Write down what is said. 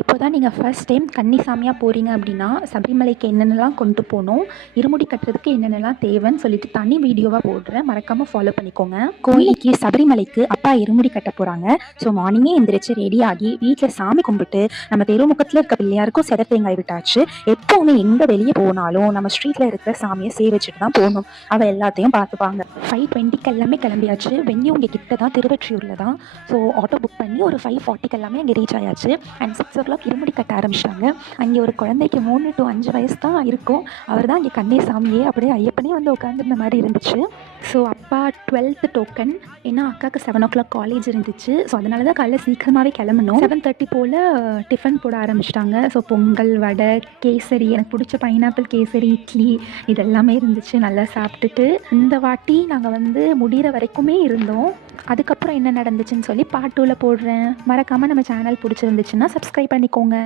இப்போ தான் நீங்கள் ஃபர்ஸ்ட் டைம் கன்னிசாமியாக போகிறீங்க அப்படின்னா சபரிமலைக்கு என்னென்னலாம் கொண்டு போகணும், இருமுடி கட்டுறதுக்கு என்னென்னலாம் தேவைன்னு சொல்லிட்டு தனி வீடியோவாக போடுறேன், மறக்காமல் ஃபாலோ பண்ணிக்கோங்க. கோயிலுக்கு சபரிமலைக்கு அப்பா இருமுடி கட்ட போகிறாங்க. ஸோ மார்னிங்கே எந்திரிச்சு ரெடி ஆகி வீட்டில் சாமி கும்பிட்டு நம்ம தெருமுகத்தில் இருக்க பிள்ளையாருக்கும் செத தேங்காய் விட்டாச்சு. எப்போவுமே எங்கே வெளியே போனாலும் நம்ம ஸ்ட்ரீட்டில் இருக்கிற சாமியை சேவிச்சுட்டு தான் போகணும். அவள் எல்லாத்தையும் பார்த்துப்பாங்க. 5:20 எல்லாமே கிளம்பியாச்சு. வென்யூ இங்கே கிட்ட தான், திருவெற்றியூரில் தான். ஸோ ஆட்டோ புக் பண்ணி ஒரு 5:40 எல்லாமே அங்கே ரீச் ஆயாச்சு. அண்ட் 6 o'clock இருமுடி கட்ட ஆரம்பிச்சிட்டாங்க. அங்கே ஒரு குழந்தைக்கு 3 to 5 வயசு தான் இருக்கும். அவர் தான் அங்கே கன்னிசாமியே, அப்படியே ஐயப்பனே வந்து உட்காந்துருந்த மாதிரி இருந்துச்சு. ஸோ அப்பா 12th டோக்கன், ஏன்னா அக்காவுக்கு 7 o'clock காலேஜ் இருந்துச்சு. ஸோ அதனால தான் காலையில் சீக்கிரமாகவே கிளம்பணும். 7:30 போல் டிஃபன் போட ஆரம்பிச்சிட்டாங்க. ஸோ பொங்கல், வடை, கேசரி, எனக்கு பிடிச்ச பைனாப்பிள் கேசரி, இட்லி இதெல்லாமே இருந்துச்சு. நல்லா சாப்பிட்டுட்டு இந்த வாட்டி நாங்கள் வந்து முடிகிற வரைக்குமே இருந்தோம். அதுக்கப்புறம் என்ன நடந்துச்சுன்னு சொல்லி பார்ட் 2ல் போடுறேன். மறக்காமல் நம்ம சேனல் பிடிச்சிருந்துச்சுன்னா சப்ஸ்கிரைப் பண்ணிக்கோங்க.